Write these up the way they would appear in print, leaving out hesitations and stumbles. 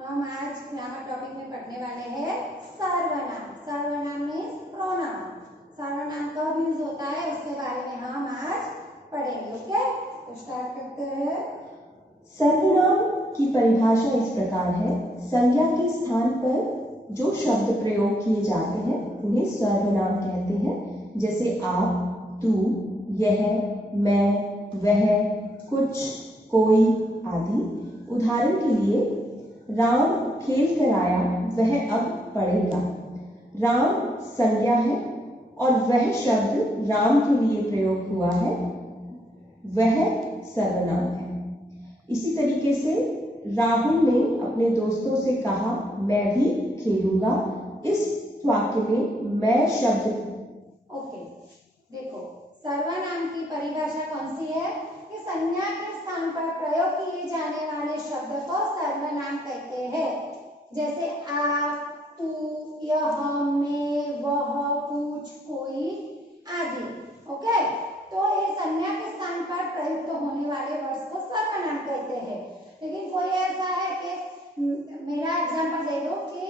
हम आज grammar topic में पढ़ने वाले हैं सर्वनाम। सर्वनाम मीन्स प्रोनाउन। सर्वनाम कब यूज होता है उसके बारे में हम आज पढ़ेंगे। ओके, तो स्टार्ट करते हैं। सर्वनाम की परिभाषा इस प्रकार है, संज्ञा के स्थान पर जो शब्द प्रयोग किए जाते हैं उन्हें सर्वनाम कहते हैं। जैसे आप, तू, यह, मैं, वह, कुछ, कोई आदि। उदाहरण के लिए, राम खेल कर आया, वह अब पढ़ेगा। राम संज्ञा है और वह शब्द राम के लिए प्रयोग हुआ है, वह सर्वनाम है। इसी तरीके से राहुल ने अपने दोस्तों से कहा, मैं भी खेलूंगा। इस वाक्य में मैं शब्द ओके, देखो सर्वनाम की परिभाषा कौन सी है कि संज्ञा के स्थान पर प्रयोग किए जाने वाले शब्द को सर्वनाम कहते हैं। जैसे आप, तू, यह, मैं, वह, कुछ, कोई आदि। ओके, तो ये संज्ञा के स्थान पर प्रयुक्त होने वाले वर्ड्स को सर्वनाम कहते हैं। लेकिन कोई ऐसा है कि मेरा एग्जांपल दे दो कि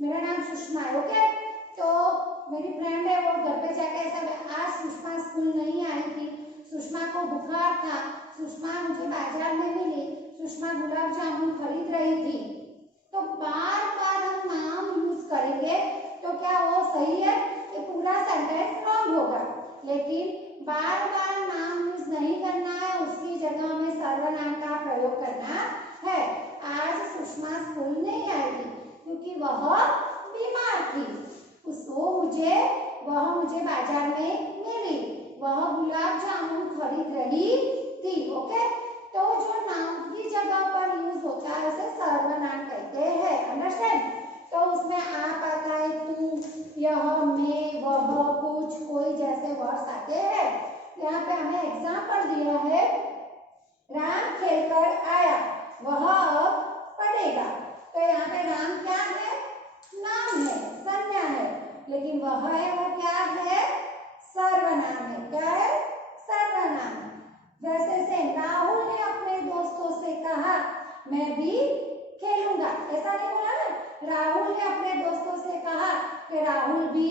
मेरा नाम सुषमा है। ओके, तो मेरी फ्रेंड है, वो घर पे जाके ऐसा, आज सुषमा स्कूल नहीं आई थी, सुषमा को बुखार था, सुषमा मुझे बाजार में मिली, सुषमा गुलाब जामुन खरीद रही थी। तो बार बार हम नाम यूज करेंगे तो क्या वो सही है? ये पूरा सेंटेंस रॉन्ग होगा। लेकिन बार बार नाम यूज नहीं करना है, उसकी जगह हमें सर्वनाम का प्रयोग करना है। आज सुषमा स्कूल नहीं आई थी क्योंकि वह बीमार थी। वह मुझे बाजार में मिली, वह गुलाब जामुन खरीद रही थी। ओके, तो जो नाम की जगह पर यूज होता है उसे सर्वनाम कहते हैं। अंडरस्टैंड? तो उसमें आप आता है, तू, यह, मैं, वह, कुछ, कोई जैसे वर्ड्स आते हैं। यहाँ पे हमें एग्जाम्पल दिया है, राम खेलकर आया, वह अब पढ़ेगा। तो यहाँ पे राम क्या है? नाम है, संज्ञा है। लेकिन वह है, वो क्या है? सर्वनाम है। क्या है? सर्वनाम। जैसे से राहुल ने अपने दोस्तों से कहा, मैं भी खेलूंगा। ऐसा नहीं बोला ना, राहुल ने अपने दोस्तों से कहा कि राहुल भी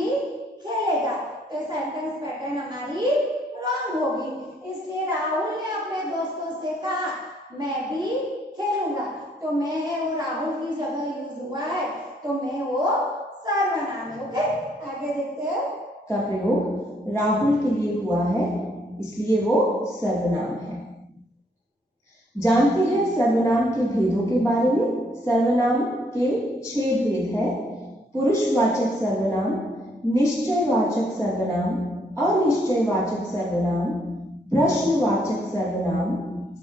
खेलेगा। तो सेंटेंस पैटर्न हमारी रॉन्ग होगी। इसलिए राहुल ने अपने दोस्तों से कहा, मैं भी खेलूंगा। तो मैं है वो राहुल की जगह यूज हुआ है, तो मैं वो सर्वनाम है। ओके, आगे देखते हैं। का प्रयोग राहुल के लिए हुआ है, इसलिए वो सर्वनाम है। जानते हैं सर्वनाम के भेदों के बारे में। सर्वनाम के 6 भेद हैं। पुरुषवाचक सर्वनाम, निश्चयवाचक सर्वनाम, अनिश्चयवाचक सर्वनाम, प्रश्नवाचक सर्वनाम,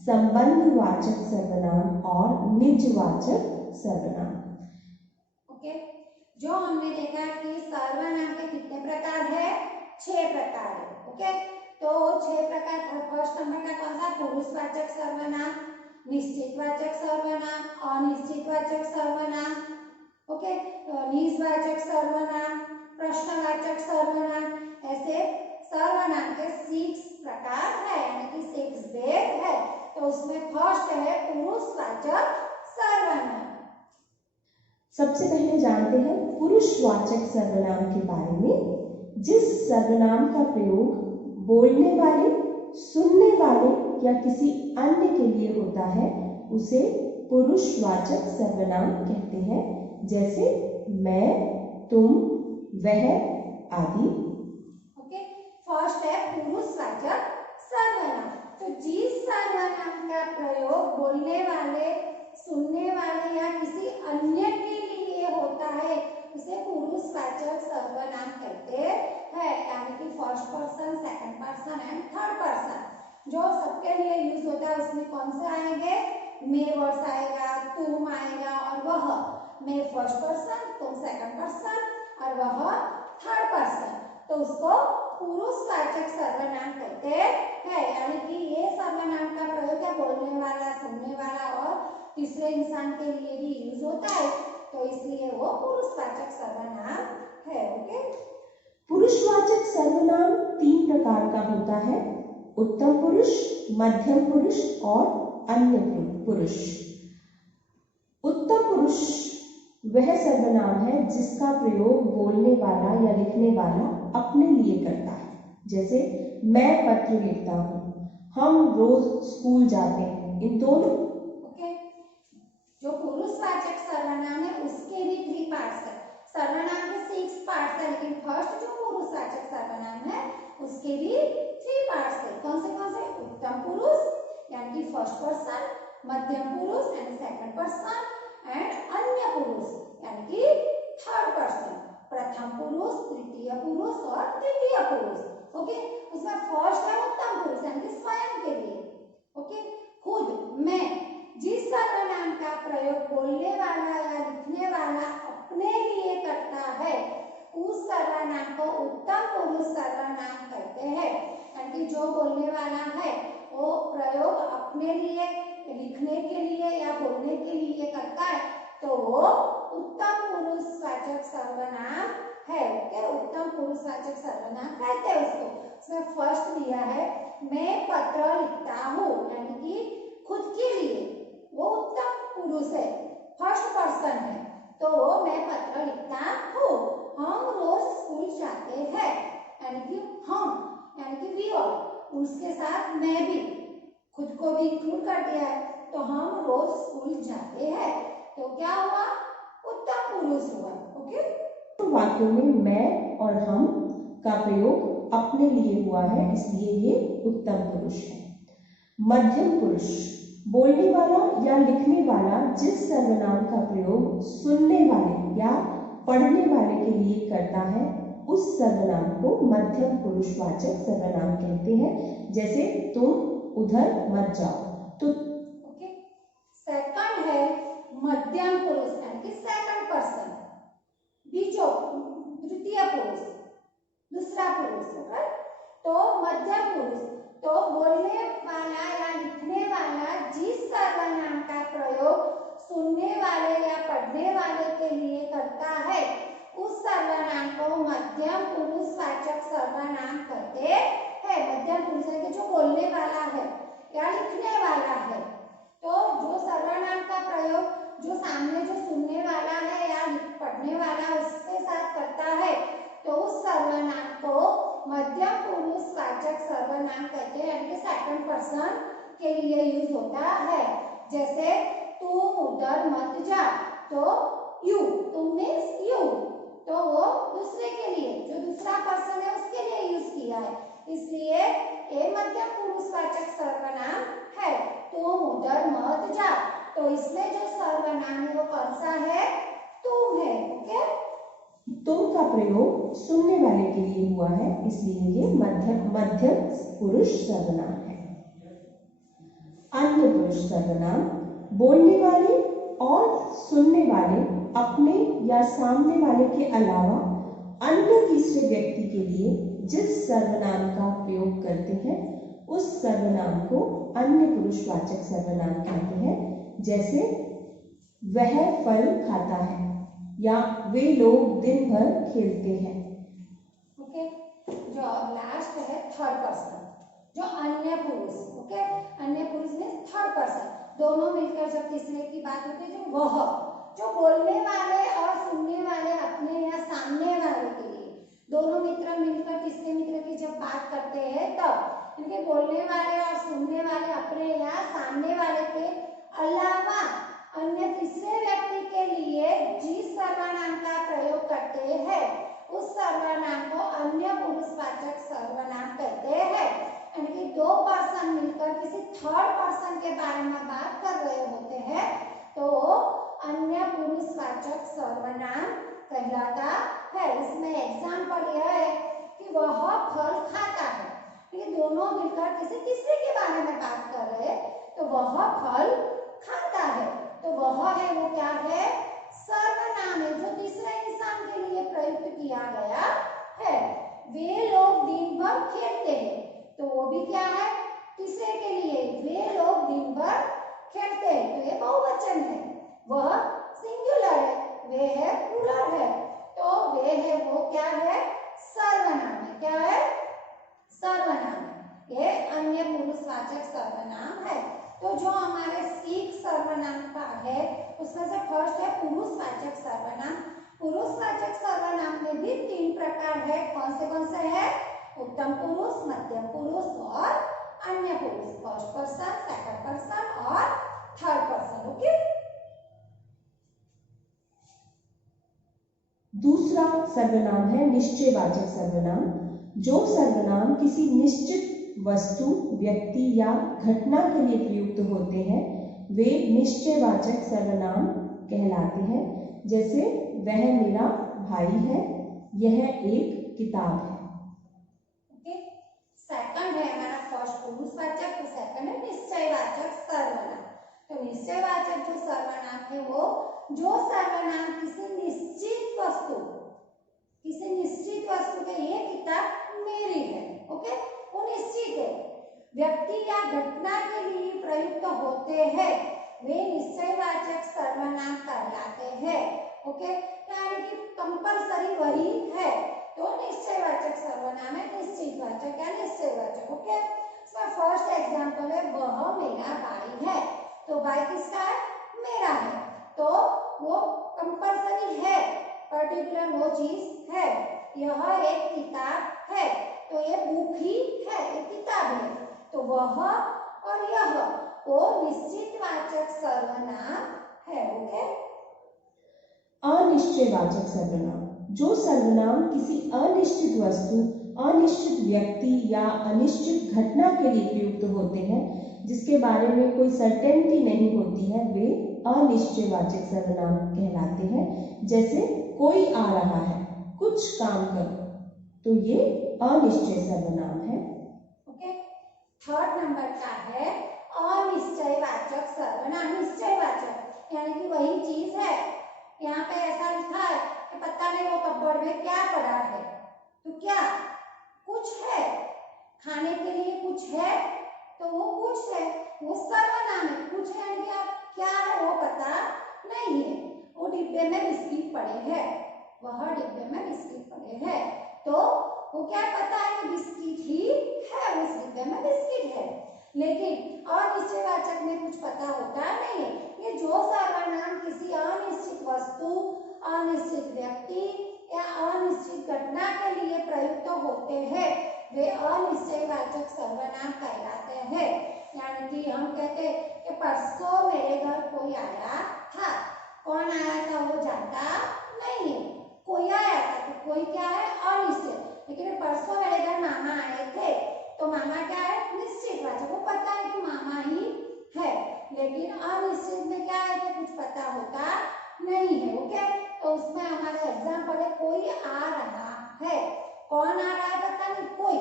संबंधवाचक सर्वनाम और निजवाचक सर्वनाम। ओके, जो हमने देखा कि सर्वनाम के कितने प्रकार है? 6 प्रकार है। ओके, तो 6 प्रकार। फर्स्ट नंबर का कौन सा? पुरुषवाचक सर्वनाम, निश्चितवाचक सर्वनाम, अनिश्चितवाचक सर्वनाम, ओके, निजवाचक सर्वनाम, प्रश्नवाचक सर्वनाम। ऐसे सर्वनाम के 6 प्रकार है, यानी कि 6 भेद है। तो उसमें फर्स्ट है पुरुषवाचक सर्वनाम। सबसे पहले जानते हैं पुरुषवाचक सर्वनाम के बारे में। जिस सर्वनाम का प्रयोग बोलने वाले, सुनने वाले या किसी अन्य के लिए होता है उसे पुरुषवाचक सर्वनाम कहते हैं। जैसे मैं, तुम, वह आदि। ओके, फर्स्ट है पुरुषवाचक सर्वनाम। तो जिस सर्वनाम का प्रयोग बोलने वाले, सुनने वाले या किसी अन्य के लिए होता है उसे पुरुषवाचक सर्वनाम कहते हैं। यानी कि first person, second person and third person. जो सबके लिए यूज होता है उसमें कौन से आएंगे? मैं वर्ड्स आएगा, तुम आएगा और वह। मैं फर्स्ट पर्सन, तुम सेकंड पर्सन और वह थर्ड पर्सन। तो उसको पुरुषवाचक सर्वनाम कहते हैं। यानी कि ये सर्वनाम का प्रयोग है बोलने वाला, सुनने वाला और तीसरे इंसान के लिए भी यूज होता है, तो इसलिए वो पुरुषवाचक सर्वनाम है। ओके, पुरुषवाचक सर्वनाम 3 प्रकार का होता है, उत्तम पुरुष, मध्यम पुरुष और अन्य पुरुष। उत्तम पुरुष वह सर्वनाम है जिसका प्रयोग बोलने वाला या लिखने वाला अपने लिए करता है। जैसे मैं पत्र लिखता हूँ, हम रोज स्कूल जाते हैं। इन दोनों ओके। जो पुरुषवाचक सर्वनाम है उसके भी 3 पार्ट्स है। सर्वनाम के 6 पार्ट्स है, लेकिन फर्स्ट जो पुरुषवाचक सर्वनाम है उसके भी 3 पार्ट्स है। कौन से? उत्तम पुरुष यानी कि फर्स्ट पर्सन, मध्यम पुरुष यानी सेकंड पर्सन एंड अन्य पुरुष यानी कि थर्ड पर्सन। प्रथम पुरुष, तृतीय पुरुष और तृतीय पुरुष। ओके। उसमें फर्स्ट है उत्तम पुरुष यानी कि स्वयं के लिए। ओके। खुद, मैं। जिस सर्वनाम का प्रयोग बोलने वाला या लिखने वाला अपने लिए करता है उस सर्वनाम को उत्तम पुरुष सर्वनाम कहते हैं। यानी कि जो बोलने वाला है वो प्रयोग अपने लिए, लिखने के लिए या बोलने के लिए करता है तो वो उत्तम पुरुषवाचक सर्वनाम है। ओके। उत्तम पुरुषवाचक सर्वनाम कहते हैं उसको। इसमें फर्स्ट दिया है मैं पत्र लिखता हूँ यानी कि खुद के लिए, वो उत्तम पुरुष है, फर्स्ट पर्सन है, तो वो मैं पत्र लिखता हूँ। हम रोज स्कूल जाते हैं यानी कि हम यानी कि वी ऑल, उसके साथ मैं भी, खुद को भी इंक्लूड कर दिया है, तो हम रोज स्कूल जाते हैं तो क्या हुआ? उत्तम पुरुष हुआ। ओके। वाक्यों में मैं और हम का प्रयोग अपने लिए हुआ है, इसलिए ये उत्तम पुरुष है। मध्यम पुरुष, बोलने वाला या लिखने वाला जिस सर्वनाम का प्रयोग सुनने वाले या पढ़ने वाले के लिए करता है उस सर्वनाम को मध्यम पुरुषवाचक सर्वनाम कहते हैं। जैसे तुम उधर मत जाओ, तो ओके। सेकंड है मध्यम पुरुष यानी कि सेकंड पर्सन, बीजो तृतीय पुरुष, दूसरा पुरुष। ओके। तो मध्यम पुरुष, तो बोलने वाला या लिखने वाला जिस सर्वनाम का प्रयोग सुनने वाले या पढ़ने वाले के लिए करता है उस सर्वनाम को मध्यम पुरुषवाचक सर्वनाम कहते हैं। मध्यम पुरुष है कि जो बोलने वाला है या लिखने वाला है, तो जो सर्वनाम का प्रयोग जो सामने जो सुनने वाला है या पढ़ने वाला उसके साथ करता है तो उस सर्वनाम को मध्यम पुरुषवाचक सर्वनाम कहते हैं, यानी कि सेकंड पर्सन के लिए यूज होता है। जैसे तुम उधर मत जा, तो यू, तुम मीन्स यू, तो वो दूसरे के लिए, जो दूसरा पर्सन है उसके लिए यूज किया है, इसलिए ये मध्यम पुरुषवाचक सर्वनाम है। तुम उधर मत जा, तो इसमें जो सर्वनाम है वो कौन सा है? तुम है। ओके। तुम का प्रयोग सुनने वाले के लिए हुआ है, इसलिए ये मध्यम पुरुष सर्वनाम है। अन्य पुरुष सर्वनाम, बोलने वाले और सुनने वाले अपने या सामने वाले के अलावा अन्य तीसरे व्यक्ति के लिए जिस सर्वनाम का प्रयोग करते हैं उस सर्वनाम को अन्य पुरुषवाचक सर्वनाम कहते हैं। जैसे वह फल खाता है या वे लोग दिन भर खेलते हैं। ओके। जो लास्ट है थर्ड पर्सन, जो अन्य पुरुष। ओके। अन्य पुरुष में थर्ड पर्सन, दोनों मिलकर जब तीसरे की बात होती है, जो वह, जो बोलने वाले और सुनने वाले अपने या सामने वाले के लिए, दोनों मित्र मिलकर तीसरे मित्र की जब बात करते हैं तब इनके बोलने वाले और सुनने वाले अपने या सामने वाले के अलावा अन्य तीसरे व्यक्ति के लिए जिस सर्वनाम का प्रयोग करते हैं उस सर्वनाम को अन्य पुरुषवाचक सर्वनाम कहते हैं। यानी कि दो पर्सन मिलकर किसी थर्ड पर्सन के बारे में बात कर रहे होते हैं तो अन्य पुरुषवाचक सर्वनाम कहलाता है। इसमें एग्जाम्पल यह है कि वह फल खाता है, ये दोनों मिलकर किसी तीसरे के बारे में बात कर रहे हैं तो वह फल खाता है, तो वह है वो क्या है? सर्वनाम है जो तीसरे इंसान के लिए प्रयुक्त किया गया है। वे लोग दिन भर खेलते हैं, तो वो भी क्या है? तीसरे के लिए, वे लोग दिन भर खेलते हैं, तो ये बहुवचन है। वह सिंगुलर है, वे है प्लूरल है, तो वे है वो क्या है? सर्वनाम है। क्या है? सर्वनाम है। ये अन्य पुरुषवाचक सर्वनाम है। तो जो हमारे 6 सर्वनाम का है उसमें से फर्स्ट है पुरुषवाचक सर्वनाम। पुरुषवाचक सर्वनाम में भी 3 प्रकार है। कौन से है? उत्तम पुरुष, मध्यम पुरुष और अन्य पुरुष। फर्स्ट पर्सन, सेकंड पर्सन और थर्ड पर्सन। ओके। दूसरा सर्वनाम है निश्चयवाचक सर्वनाम। जो सर्वनाम किसी निश्चित वस्तु, व्यक्ति या घटना के लिए प्रयुक्त होते हैं वे निश्चयवाचक सर्वनाम कहलाते हैं। जैसे वह मेरा भाई है, यह एक किताब है। ओके। सेकंड है हमारा फर्स्ट पुरुषवाचक, तो सेकंड है निश्चयवाचक सर्वनाम। तो निश्चयवाचक जो सर्वनाम है वो जो सर्वनाम किसी निश्चित वस्तु के ये किताब मेरी है। ओके। वो निश्चित है। व्यक्ति या घटना के लिए प्रयुक्त होते हैं वे निश्चयवाचक सर्वनाम कहलाते हैं। ओके। यानी कि कंपलसरी वही है तो निश्चयवाचक सर्वनाम है, निश्चितवाचक या निश्चयवाचक। ओके। इसमें फर्स्ट एग्जांपल है वह मेरा भाई है। तो भाई किसका है? मेरा है। तो वो कंपलसरी है, पर्टिकुलर वो चीज है। यह एक किताब है, तो ये बुक ही है, एक किताब है। तो वह और यह वो निश्चितवाचक सर्वनाम है। ओके। अनिश्चयवाचक सर्वनाम। जो सर्वनाम किसी अनिश्चित वस्तु, अनिश्चित व्यक्ति या अनिश्चित घटना के लिए प्रयुक्त होते हैं जिसके बारे में कोई सर्टेनिटी नहीं होती है वे अनिश्चयवाचक सर्वनाम कहलाते हैं। जैसे कोई आ रहा है, कुछ काम करो, तो ये अनिश्चय सर्वनाम है। ओके। थर्ड नंबर का है अनिश्चयवाचक सर्वनाम। निश्चयवाचक यानी कि वही चीज है। यहाँ पे ऐसा लिखा है कि पता नहीं वो कपबोर्ड में क्या पड़ा है, तो क्या कुछ है, खाने के लिए कुछ है, तो वो कुछ है, वो सर्वनाम है। कुछ है यानी आप क्या है वो पता नहीं है। वो डिब्बे में बिस्किट पड़े हैं, वह डिब्बे में बिस्किट पड़े हैं, तो वो क्या पता है कि बिस्किट ही है, उस डिब्बे में बिस्किट है। लेकिन अनिश्चयवाचक में कुछ पता होता नहीं है। ये जो सर्वनाम किसी अनिश्चित वस्तु, अनिश्चित व्यक्ति या अनिश्चित घटना के लिए प्रयुक्त होते हैं वे अनिश्चयवाचक सर्वनाम कहलाते हैं। यानी कि हम कहते हैं कि परसों मेरे घर कोई आया था। कौन आया था वो जानता नहीं है, कोई आया था, तो कोई क्या है? अनिश्चित। लेकिन परसों मेरे घर मामा आए थे, तो मामा क्या है? निश्चितवाचक। वो पता है कि मामा ही है। लेकिन अनिश्चित में क्या है कि कुछ पता होता नहीं है। ओके। तो उसमें हमारे एग्जाम्पल है कोई आ रहा है। कौन आ रहा है पता नहीं, कोई।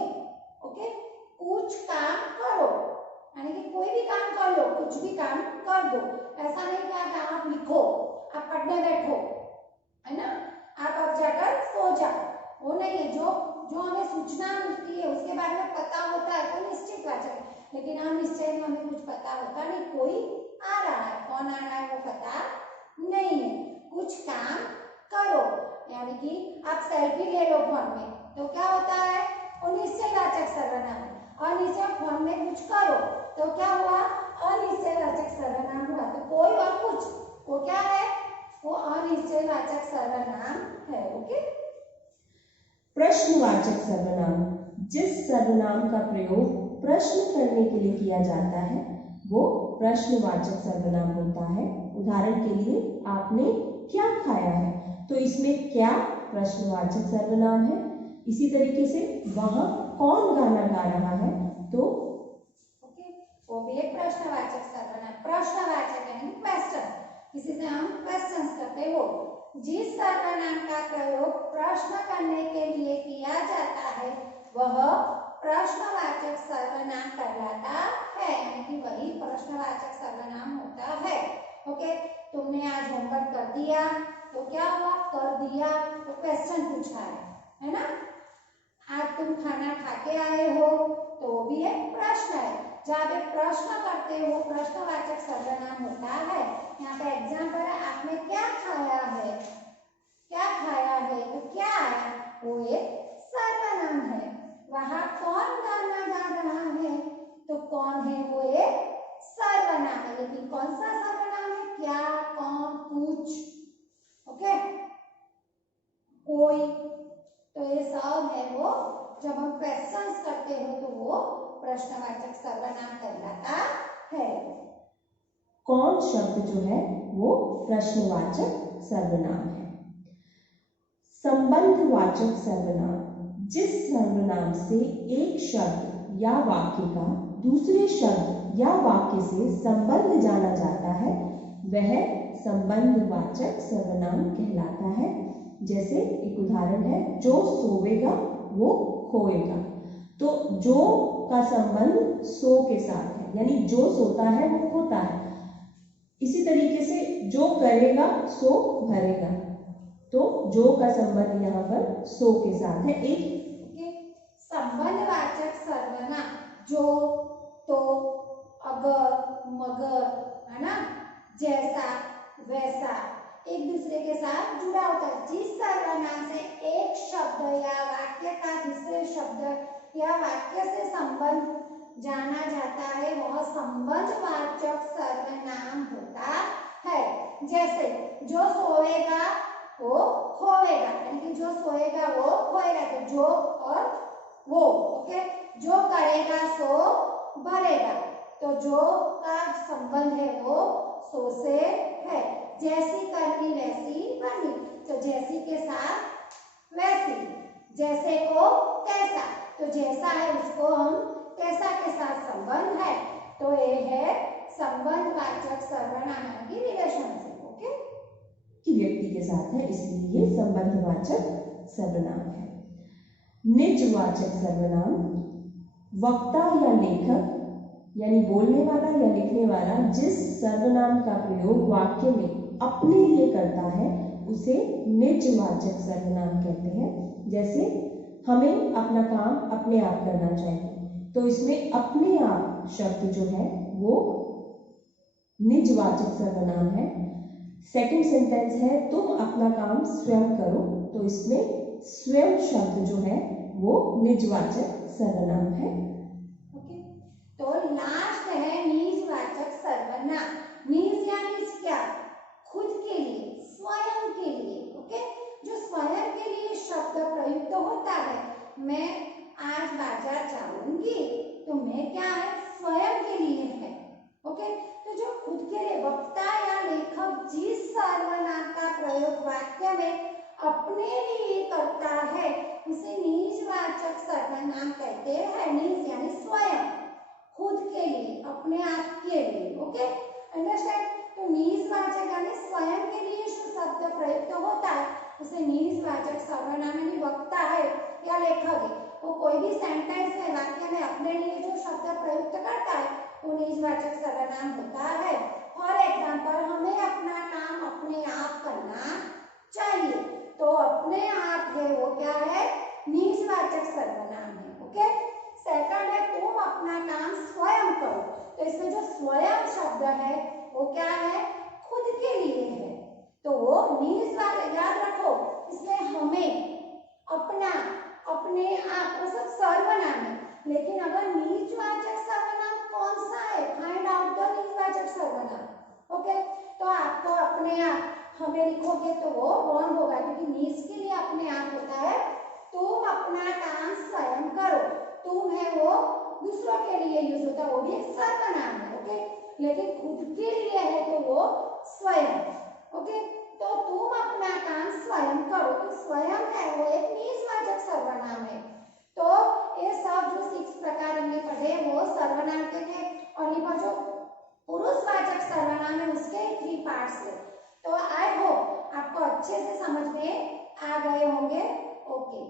ओके। कुछ काम करो यानी कि कोई भी काम कर लो, कुछ भी काम कर दो। ऐसा नहीं कि आप लिखो, आप पढ़ने बैठो, है ना, आप अब जाकर सो जाओ, वो नहीं है। जो हमें सूचना मिलती है उसके बारे में पता होता है तो निश्चितवाचक है। लेकिन अनिश्चय में हमें कुछ पता होता नहीं, कोई आ रहा है, कौन आ रहा है वो पता नहीं है। कुछ काम करो यानी कि आप सेल्फी ले लो फोन में, तो क्या होता है? वो निश्चयवाचक सर्वनाम है। अनिश्चय फोन में कुछ करो तो क्या हुआ? अनिश्चयवाचक सर्वनाम हुआ। तो कोई और कुछ, वो क्या है? वो अनिश्चयवाचक सर्वनाम है। ओके। प्रश्नवाचक सर्वनाम। जिस सर्वनाम का प्रयोग प्रश्न करने के लिए किया जाता है वो प्रश्नवाचक सर्वनाम होता है। उदाहरण के लिए आपने क्या खाया है, तो इसमें क्या प्रश्नवाचक सर्वनाम है। इसी तरीके से वहां कौन गाना गा रहा है, तो ओके, वो भी एक प्रश्नवाचक सर्वनाम। प्रश्नवाचक यानी क्वेश्चन, किसी से हम क्वेश्चंस करते हो। जिस सर्वनाम का प्रयोग प्रश्न करने के लिए किया जाता है वह प्रश्नवाचक सर्वनाम कहलाता है। यानी कि वही प्रश्नवाचक सर्वनाम होता है। ओके। तुमने आज होमवर्क कर दिया, तो क्या हुआ? कर दिया, तो क्वेश्चन पूछा है ना। आज तुम खाना खा के आए हो, तो वो भी एक प्रश्न है। जब आप प्रश्न करते हो प्रश्नवाचक सर्वनाम होता है। यहाँ पे एग्जाम्पल है, आपने क्या खाया है, क्या खाया है, तो क्या आया? वो एक सर्वनाम है। वहां कौन गाना गा रहा है, तो कौन है? वो एक सर्वनाम है। लेकिन कौन सा सर्वनाम है? क्या, कौन, जब हम क्वेश्चंस करते हो तो वो प्रश्नवाचक सर्वनाम कहलाता है। कौन शब्द जो है वो प्रश्नवाचक सर्वनाम है। संबंधवाचक सर्वनाम, जिस सर्वनाम से एक शब्द या वाक्य का दूसरे शब्द या वाक्य से संबंध जाना जाता है वह संबंधवाचक सर्वनाम कहलाता है। जैसे एक उदाहरण है, जो सोवेगा वो खोएगा। तो जो का संबंध सो के साथ है, यानी जो सोता है वो खोता है। इसी तरीके से जो करेगा सो भरेगा, तो जो का संबंध यहाँ पर सो के साथ है। एक संबंधवाचक सर्वनाम जो, तो, अगर, मगर, है ना, जैसा, वैसा एक दूसरे के साथ जुड़ा होता है। जिस सर्वनाम से एक शब्द या वाक्य का दूसरे शब्द या वाक्य से संबंध जाना जाता है वह संबंधवाचक सर्वनाम होता है। जैसे जो सोएगा वो खोएगा, यानी कि जो सोएगा वो खोएगा, तो जो और वो, ओके। जो करेगा सो भरेगा, तो जो का संबंध है वो सो से है। जैसी करनी वैसी बननी, तो जैसी के साथ वैसी, जैसे को कैसा, तो जैसा है उसको हम कैसा के साथ संबंध है, तो ये है संबंधवाचक सर्वनाम की रिलेशनशिप, ओके, कि व्यक्ति के साथ है, इसलिए ये संबंधवाचक सर्वनाम है। निजवाचक सर्वनाम, वक्ता या लेखक यानी बोलने वाला या लिखने वाला जिस सर्वनाम का प्रयोग वाक्य में अपने लिए करता है उसे निजवाचक सर्वनाम कहते हैं। जैसे हमें अपना काम अपने आप करना चाहिए, तो इसमें अपने आप शब्द जो है वो निजवाचक सर्वनाम है। सेकंड सेंटेंस है तुम अपना काम स्वयं करो, तो इसमें स्वयं शब्द जो है वो निजवाचक सर्वनाम है। ओके, तो लास्ट है निजवाचक सर्वनाम। निज यानी क्या? खुद के लिए, स्वयं के लिए, ओके। जो स्वयं के लिए शब्द प्रयुक्त होता है, मैं आज बाजार जाऊंगी, तो मैं क्या है, स्वयं के लिए है, ओके। तो जो खुद के लिए वक्ता या लेखक जिस सर्वनाम का प्रयोग वाक्य में अपने लिए करता है उसे निजवाचक सर्वनाम कहते हैं। निज यानी स्वयं, खुद के लिए, अपने आप के लिए, ओके, अंडरस्टैंड। तो निजवाचक यानी स्वयं के लिए जो शब्द प्रयुक्त होता है उसे निजवाचक सर्वनाम यानी वक्ता है या लेखक है, वो कोई भी सेंटेंस में वाक्य में अपने लिए जो शब्द प्रयुक्त करता है वो निजवाचक सर्वनाम होता है। फॉर एग्जाम्पल, हमें अपना काम अपने आप करना चाहिए, तो अपने आप है वो क्या है, निजवाचक सर्वनाम है, ओके। सेकंड है तुम अपना काम स्वयं करो, तो इसमें जो स्वयं शब्द है वो क्या है, खुद के लिए है, तो वो निजवाचक, याद रखो इसमें हमें, अपना, अपने आप, वो सब सर्वनाम है। लेकिन अगर निजवाचक सर्वनाम कौन सा है, फाइंड आउट द निजवाचक सर्वनाम, ओके। तो आपको अपने आप हमें लिखोगे तो वो रॉन्ग होगा, क्योंकि निज के लिए अपने आप होता है तुम अपना काम स्वयं करो, तुम है वो दूसरों के लिए यूज होता है, वो भी एक सर्वनाम है, ओके। लेकिन खुद के लिए है तो वो स्वयं, ओके। तो तुम अपना काम स्वयं करो, तो स्वयं है वो एक निजवाचक सर्वनाम है। तो ये सब जो 6 प्रकार हमने पढ़े वो सर्वनाम के थे, और ये पर जो पुरुषवाचक सर्वनाम है उसके 3 पार्ट्स है। तो आई होप आपको अच्छे से समझ में आ गए होंगे, ओके।